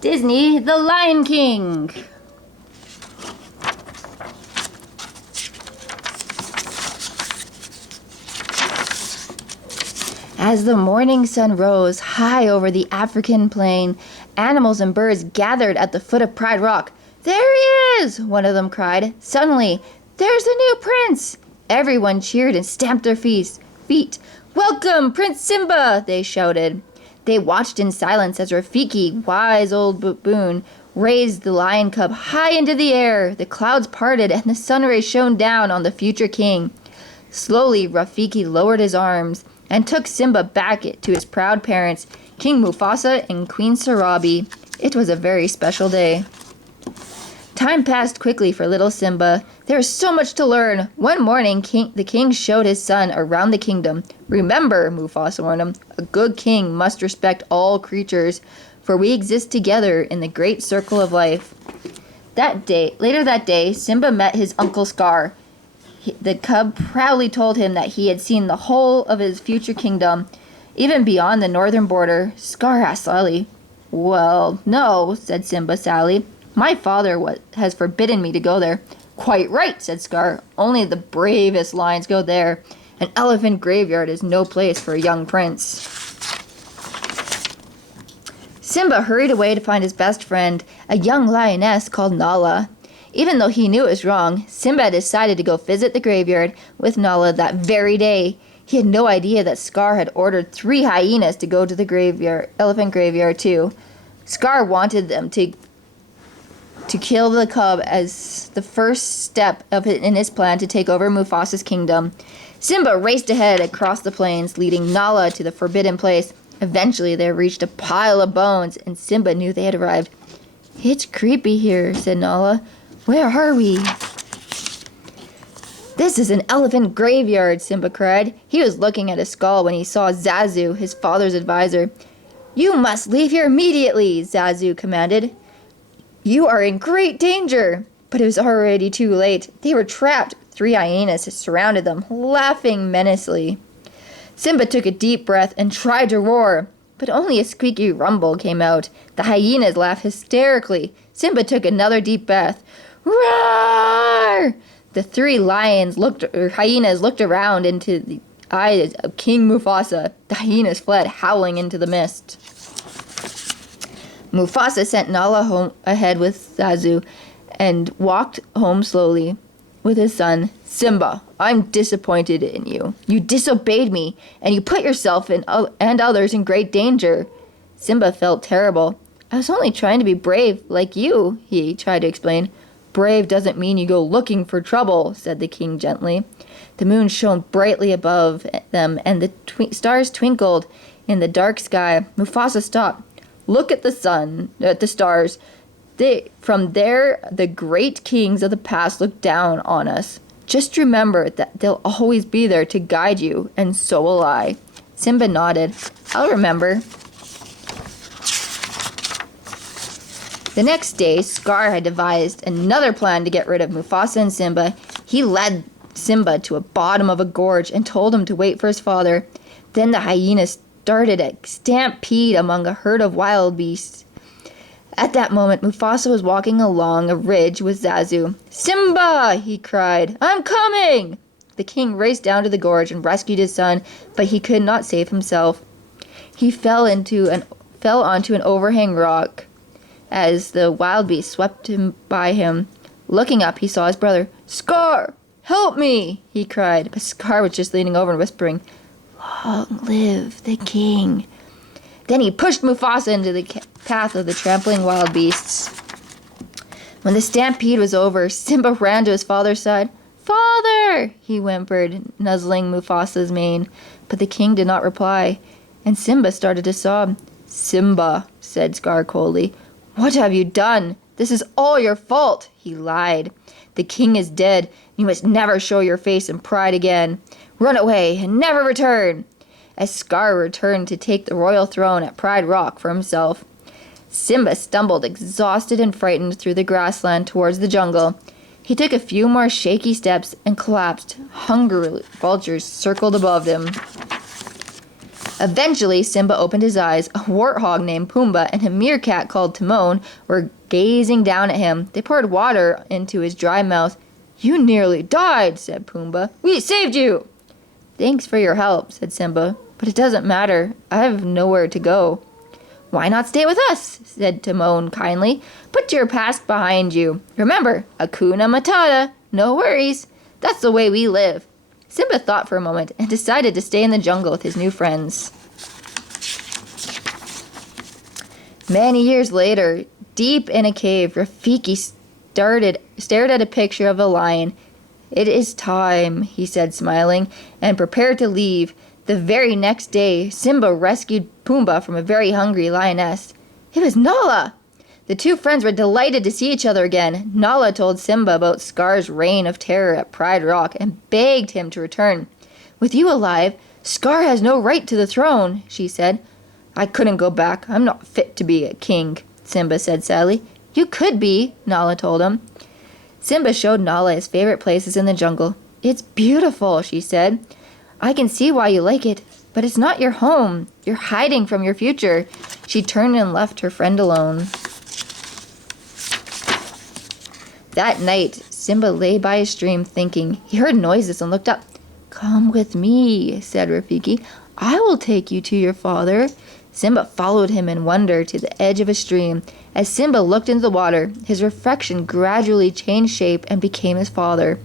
Disney, The Lion King. As the morning sun rose high over the African plain, animals and birds gathered at the foot of Pride Rock. "There he is!" one of them cried. Suddenly, "There's the new prince!" Everyone cheered and stamped their feet. "Welcome, Prince Simba!" they shouted. They watched in silence as Rafiki, wise old baboon, raised the lion cub high into the air. The clouds parted and the sun rays shone down on the future king. Slowly, Rafiki lowered his arms and took Simba back to his proud parents, King Mufasa and Queen Sarabi. It was a very special day. Time passed quickly for little Simba. There was so much to learn. One morning, the king showed his son around the kingdom. "Remember," Mufasa warned him, "a good king must respect all creatures, for we exist together in the great circle of life." Later that day, Simba met his uncle Scar. The cub proudly told him that he had seen the whole of his future kingdom, even beyond the northern border. Scar asked slyly. "Well, no," said Simba sadly. "My father has forbidden me to go there." "Quite right," said Scar. "Only the bravest lions go there. An elephant graveyard is no place for a young prince." Simba hurried away to find his best friend, a young lioness called Nala. Even though he knew it was wrong, Simba decided to go visit the graveyard with Nala that very day. He had no idea that Scar had ordered 3 hyenas to go to the elephant graveyard too. Scar wanted them to kill the cub as the first step in his plan to take over Mufasa's kingdom. Simba raced ahead across the plains, leading Nala to the forbidden place. Eventually, they reached a pile of bones, and Simba knew they had arrived. "It's creepy here," said Nala. "Where are we?" "This is an elephant graveyard," Simba cried. He was looking at a skull when he saw Zazu, his father's advisor. "You must leave here immediately," Zazu commanded. "You are in great danger." But it was already too late. They were trapped. 3 hyenas surrounded them, laughing menacingly. Simba took a deep breath and tried to roar, but only a squeaky rumble came out. The hyenas laughed hysterically. Simba took another deep breath. Roar! The 3 hyenas looked around into the eyes of King Mufasa. The hyenas fled, howling into the mist. Mufasa sent Nala home ahead with Zazu and walked home slowly with his son. "Simba, I'm disappointed in you. You disobeyed me, and you put yourself and others in great danger." Simba felt terrible. "I was only trying to be brave, like you," he tried to explain. "Brave doesn't mean you go looking for trouble," said the king gently. The moon shone brightly above them, and the stars twinkled in the dark sky. Mufasa stopped. "Look at the stars. From there, the great kings of the past look down on us. Just remember that they'll always be there to guide you, and so will I." Simba nodded. "I'll remember." The next day, Scar had devised another plan to get rid of Mufasa and Simba. He led Simba to the bottom of a gorge and told him to wait for his father. Then the hyenas started a stampede among a herd of wild beasts. At that moment, Mufasa was walking along a ridge with Zazu. "Simba!" he cried. "I'm coming!" The king raced down to the gorge and rescued his son, but he could not save himself. He fell onto an overhang rock as the wild beast swept by him. Looking up, he saw his brother. "Scar, help me!" he cried, but Scar was just leaning over and whispering, "Long live the king." Then he pushed Mufasa into the path of the trampling wild beasts. When the stampede was over, Simba ran to his father's side. "Father!" he whimpered, nuzzling Mufasa's mane. But the king did not reply, and Simba started to sob. "Simba," said Scar coldly, "what have you done? This is all your fault." He lied. "The king is dead. You must never show your face in pride again. Run away and never return." As Scar returned to take the royal throne at Pride Rock for himself, Simba stumbled exhausted and frightened through the grassland towards the jungle. He took a few more shaky steps and collapsed. Hungry vultures circled above him. Eventually, Simba opened his eyes. A warthog named Pumbaa and a meerkat called Timon were gazing down at him. They poured water into his dry mouth. "You nearly died," said Pumbaa. "We saved you." "Thanks for your help," said Simba, "but it doesn't matter. I have nowhere to go." "Why not stay with us?" said Timon kindly. "Put your past behind you. Remember, Hakuna Matata, no worries. That's the way we live." Simba thought for a moment and decided to stay in the jungle with his new friends. Many years later, deep in a cave, Rafiki stared at a picture of a lion. "It is time," he said, smiling, and prepared to leave. The very next day, Simba rescued Pumbaa from a very hungry lioness. It was Nala! The two friends were delighted to see each other again. Nala told Simba about Scar's reign of terror at Pride Rock and begged him to return. "With you alive, Scar has no right to the throne," she said. "I couldn't go back. I'm not fit to be a king," Simba said sadly. "You could be," Nala told him. Simba showed Nala his favorite places in the jungle. "It's beautiful," she said. "I can see why you like it, but it's not your home. You're hiding from your future." She turned and left her friend alone. That night, Simba lay by a stream thinking. He heard noises and looked up. "Come with me," said Rafiki. "I will take you to your father." Simba followed him in wonder to the edge of a stream. As Simba looked into the water, his reflection gradually changed shape and became his father.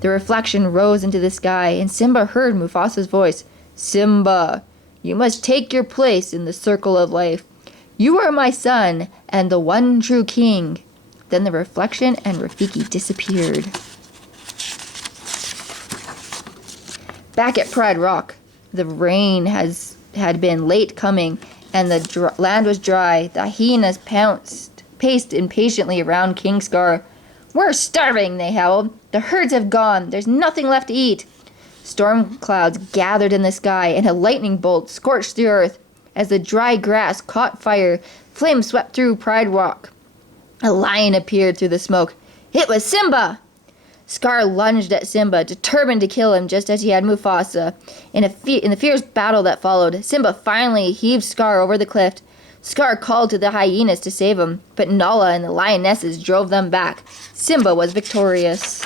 The reflection rose into the sky, and Simba heard Mufasa's voice. "Simba, you must take your place in the circle of life. You are my son and the one true king." Then the reflection and Rafiki disappeared. Back at Pride Rock, the rain had been late coming, and the land was dry. The hyenas paced impatiently around King Scar. "We're starving," they howled. "The herds have gone. There's nothing left to eat." Storm clouds gathered in the sky, and a lightning bolt scorched the earth. As the dry grass caught fire, flames swept through Pride Rock. A lion appeared through the smoke. It was Simba! Scar lunged at Simba, determined to kill him just as he had Mufasa. In the fierce battle that followed, Simba finally heaved Scar over the cliff. Scar called to the hyenas to save him, but Nala and the lionesses drove them back. Simba was victorious.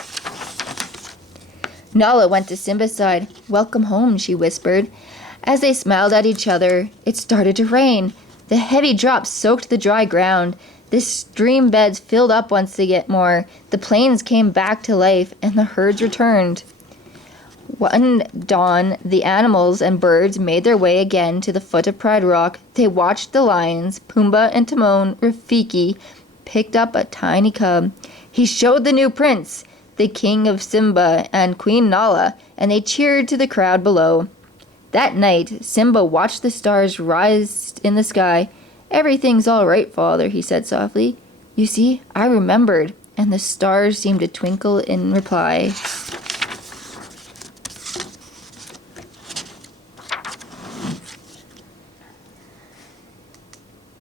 Nala went to Simba's side. "Welcome home," she whispered. As they smiled at each other, it started to rain. The heavy drops soaked the dry ground. The stream beds filled up once more. The plains came back to life, and the herds returned. One dawn, the animals and birds made their way again to the foot of Pride Rock. They watched the lions. Pumbaa and Timon, Rafiki, picked up a tiny cub. He showed the new prince, the king of Simba and Queen Nala, and they cheered to the crowd below. That night, Simba watched the stars rise in the sky. "Everything's all right, father," he said softly. "You see, I remembered," and the stars seemed to twinkle in reply.